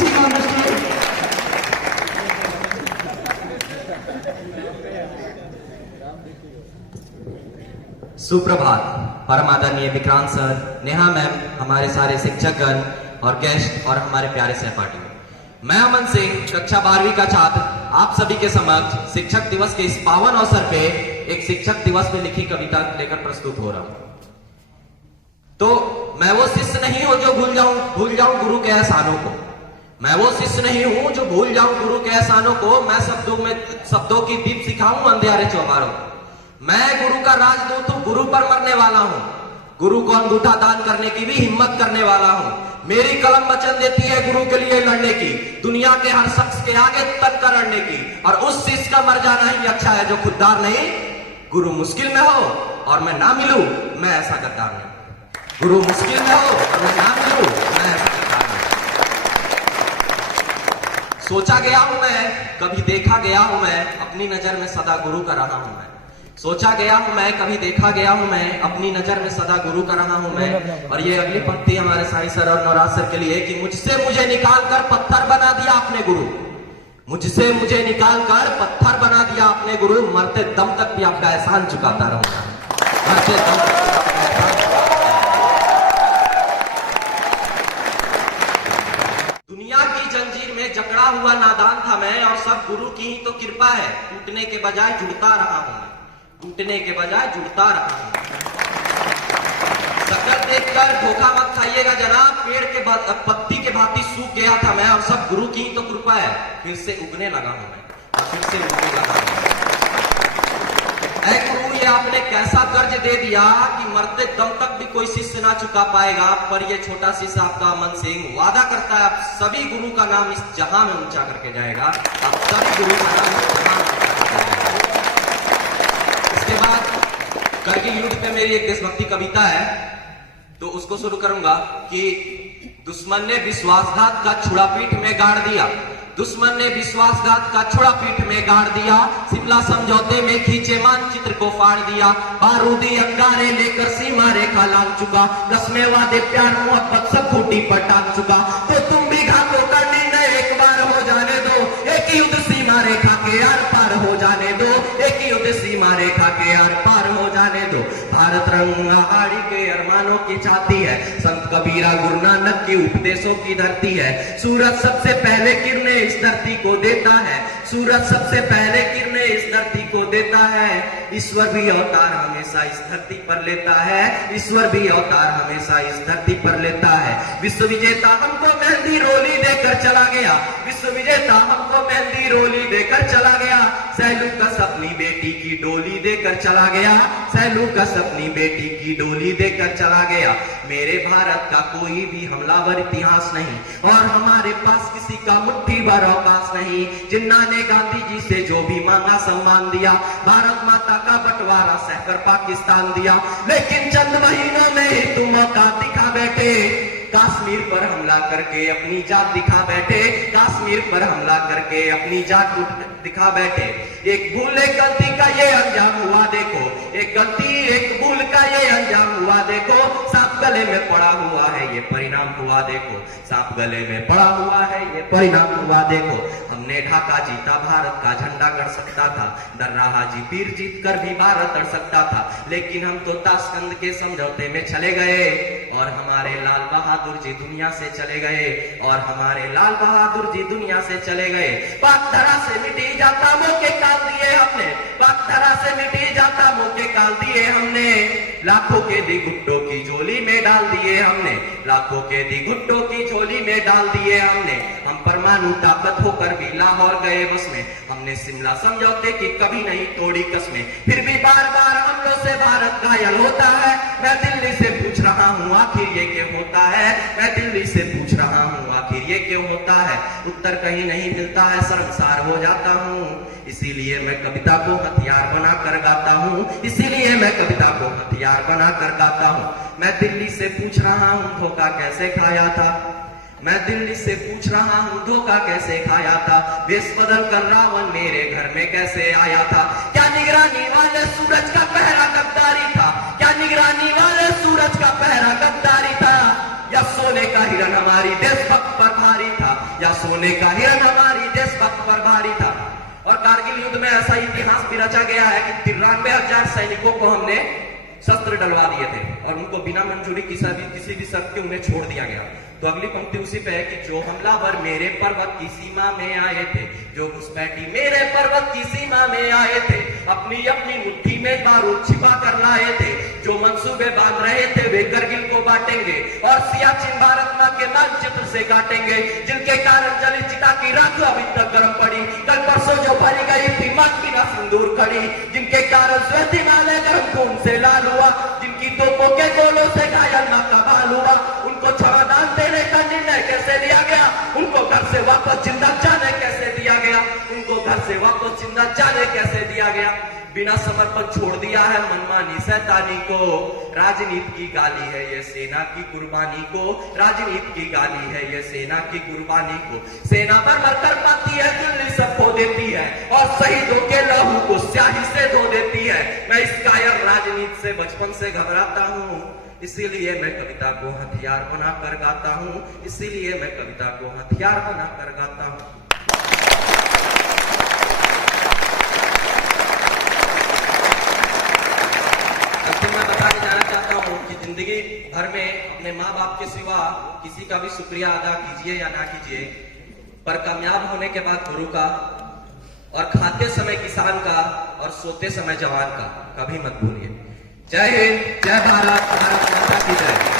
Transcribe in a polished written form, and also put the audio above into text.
Singh on the stage. सुप्रभात। परम आदरणीय विक्रांत सर, नेहा मैम, हमारे सारे शिक्षकगण और गेस्ट और हमारे प्यारे सहपाठी, मैं अमन सिंह, कक्षा 12वीं का छात्र, आप सभी के समक्ष शिक्षक दिवस के इस पावन अवसर पे एक शिक्षक दिवस में लिखी कविता लेकर प्रस्तुत हो रहा हूं। तो मैं वो शिष्य नहीं हूं जो भूल जाऊं गुरु के एहसानों को। मैं वो शिष्य नहीं हूं जो भूल जाऊं गुरु के एहसानों को। मैं शब्दों की दीप सिखाऊं अंधेरे चौबारों को। मैं गुरु का राजदूत हूं, गुरु पर मरने वाला हूं। गुरु को अंगूठा दान करने की भी हिम्मत करने वाला हूं। मेरी कलम वचन देती है गुरु के लिए लड़ने की, दुनिया के हर शख्स के आगे तन कर लड़ने की। और उस शिष्य का मर जाना ही अच्छा है जो खुददार नहीं। गुरु मुश्किल में हो और मैं ना मिलूं, मैं ऐसा गद्दार नहीं। गुरु मुश्किल में हो और मैं ना मिलूं, मैं ऐसा गद्दार नहीं। सोचा गया हूं मैं, कभी देखा गया हूं मैं, अपनी नजर में सदा गुरु का रहा हूं मैं। सोचा गया हूं मैं, कभी देखा गया हूं मैं, अपनी नजर में सदा गुरु का रहा हूं मैं। और ये अगली पंक्ति हमारे साईं सर और नवराज सर के लिए कि मुझे निकाल कर पत्थर बना दिया आपने गुरु। मुझे निकाल कर पत्थर बना दिया आपने गुरु। मरते दम तक भी आपका एहसान चुकाता रहूंगा। मरते दम तक भी आपका एहसान चुकाता रहूंगा। दुनिया की जंजीर में जकड़ा हुआ नादान था मैं, और सब गुरु की ही तो कृपा है। टूटने के बजाय जुड़ता रहा हूं मैं, टूटने के बजाय जुड़ता रहा हूं। शक्ल देखकर धोखा मत खाइएगा जनाब, पेड़ के पत्ती के भांति सूख गया था मैं, और सब गुरु की ही तो कृपा है। फिर से उगने लगा हूं मैं, और फिर से उगने लगा हूं। ऐ गुरु, ये आपने कैसा कर्ज दे दिया कि मरते दम तक भी कोई शिष्य ना चुका पाएगा। पर ये छोटा शिष्य आपका अमन सिंह वादा करता है आप सभी गुरु का नाम इस जहां में ऊंचा करके जाएगा। आप सभी गुरु का नाम इस जहां में ऊंचा करके जाएगा। इसके बाद करगिल युद्ध पे मेरी एक देशभक्ति कविता है, तो उसको शुरू करूंगा कि दुश्मन ने विश्वासघात का छुड़ा पीठ में गाड़ दिया। दुश्मन ने विश्वासघात का छुड़ा पीठ में गाड़ दिया। शिमला समझौते में खींचे मानचित्र को फाड़ दिया। बारूदी अंगारे लेकर सीमा रेखा लांग चुका। रस्मे वादे प्यार मोहब्बत सब खूंटी पर टांग चुका। तो तुम भी घातों का निर्णय एक बार हो जाने दो। एक युद्ध सीमा रेखा के आर पार हो जाने दो। एक युद्ध सीमा रेखा के आर पार हो जाने दो। भारत रंगाहाड़ी के अरमानों की छाती है। संत कबीरा गुरु नानक की उपदेशों की धरती है। सूरज सबसे पहले किरणें इस धरती को देता है। सूरज सबसे पहले किरणें इस धरती को देता है। ईश्वर भी अवतार हमेशा इस धरती पर लेता है। ईश्वर भी अवतार हमेशा इस धरती पर लेता है। विश्व विजेता हमको मेहंदी रोली देकर चला गया। विश्व विजेता हमको मेहंदी रोली देकर चला गया। सैलू का अपनी बेटी की डोली देकर चला गया। सैलू का अपनी बेटी की डोली देकर चला गया। मेरे भारत का कोई भी हमलावर इतिहास नहीं, और हमारे पास किसी का मुट्ठी भर अवकाश नहीं। जिन्ना ने गांधी जी से जो भी मांगा सम्मान दिया। भारत माता का बंटवारा सहकर पाकिस्तान दिया। लेकिन चंद महीनों में ही तुम औकात दिखा बैठे। कश्मीर पर हमला करके अपनी जात दिखा बैठे। कश्मीर पर हमला करके अपनी जात दिखा बैठे। एक भूल एक गलती का ये अंजाम हुआ देखो। एक गलती एक भूल का ये अंजाम हुआ देखो। सांप गले में पड़ा हुआ है ये परिणाम हुआ देखो। सांप गले में पड़ा हुआ है ये परिणाम हुआ देखो। हमने ढाका जीता, भारत का झंडा गड़ सकता था। दर्रा हाजी पीर जीत कर भी भारत अड़ सकता था। लेकिन हम तो ताशकंद के समझौते में चले गए, और हमारे लाल बहादुर जी दुनिया से चले गए। और हमारे लाल बहादुर जी दुनिया से चले गए। पाक धरा से मिटी जाता मुंह के काल दिए हमने। पाक धरा से मिटी जाता मुंह के काल दिए हमने। लाखों के दिगुट्टों की झोली में डाल दिए हमने। लाखों के दिगुट्टों की झोली में डाल दिए हमने। हम परमाणु ताकत होकर भी लाहौर गए बस में। हमने शिमला समझौते की कभी नहीं तोड़ी कस्में। फिर भी बार बार हमलों से भारत घायल होता है। मैं दिल्ली से पूछ रहा हूँ आखिर ये क्यों होता है। मैं दिल्ली से पूछ रहा हूँ आखिर ये क्यों होता है। उत्तर कहीं नहीं मिलता है, शर्मसार हो जाता हूँ। इसीलिए मैं कविता को हथियार बना कर गाता हूँ। इसीलिए मैं कविता को हथियार बना कर गाता हूँ। मैं दिल्ली से पूछ रहा हूँ धोखा कैसे खाया था। मैं दिल्ली से पूछ रहा हूँ धोखा कैसे खाया था। वेश बदल कर रावण मेरे घर में कैसे आया था। क्या निगरानी वाले सूरज का पहरा गद्दारी था। क्या निगरानी वाले सूरज का पहरा गद्दारी था। या सोने का हिरण हमारी देशभक्त पर भारी था। या सोने का हिरण हमारी देशभक्त पर भारी था। और कारगिल युद्ध में ऐसा इतिहास भी रचा गया है कि 93,000 सैनिकों को हमने शस्त्र डलवा दिए थे और उनको बिना मंजूरी किसी भी शर्त के उन्हें छोड़ दिया गया। तो अगली पंक्ति उसी पे है कि जो हमलावर मेरे पर्वत की सीमा में आए थे, जो घुसपैठी मेरे पर्वत की सीमा में आए थे, अपनी अपनी मुट्ठी में बारूद छिपा कर लाए थे, जो मंसूबे बांध रहे थे वे करगिल को बांटेंगे और सियाचिन भारत मां के मानचित्र से काटेंगे, जिनके कारण जली चिता की राख अभी तक गर्म पड़ी, कल परसों जो भरी गई थी मां बिना सिंदूर खड़ी, जिनके कारण श्वेत हिमालय गर्म खून से लाल हुआ, जिनकी तोपों के गोलों से घायल ना कबाल हुआ, उनको क्षमादान देने का निर्णय कैसे लिया गया, उनको घर से वापस जिंदा जाने कैसे दिया गया, उनको घर से वापस जिंदा जाने कैसे दिया गया। बिना समर्पण छोड़ दिया है मनमानी शैतानी को, राजनीति की गाली है ये सेना की कुर्बानी को, राजनीति की गाली है ये सेना की कुर्बानी को। सेना पर मरकर पाती है दिल्ली सब खो देती है और शहीदों के लहू को स्याही से धो देती है। मैं इस कायर राजनीति से बचपन से घबराता हूँ, इसीलिए मैं कविता को हथियार बना कर गाता हूँ, इसीलिए मैं कविता को हथियार बना कर गाता हूँ। मैं बताने जाना चाहता हूँ कि जिंदगी भर में अपने माँ बाप के सिवा किसी का भी शुक्रिया अदा कीजिए या ना कीजिए, पर कामयाब होने के बाद गुरु का, और खाते समय किसान का, और सोते समय जवान का कभी मत भूलिए। जय हिंद, जय भारत, भारत माता की जय।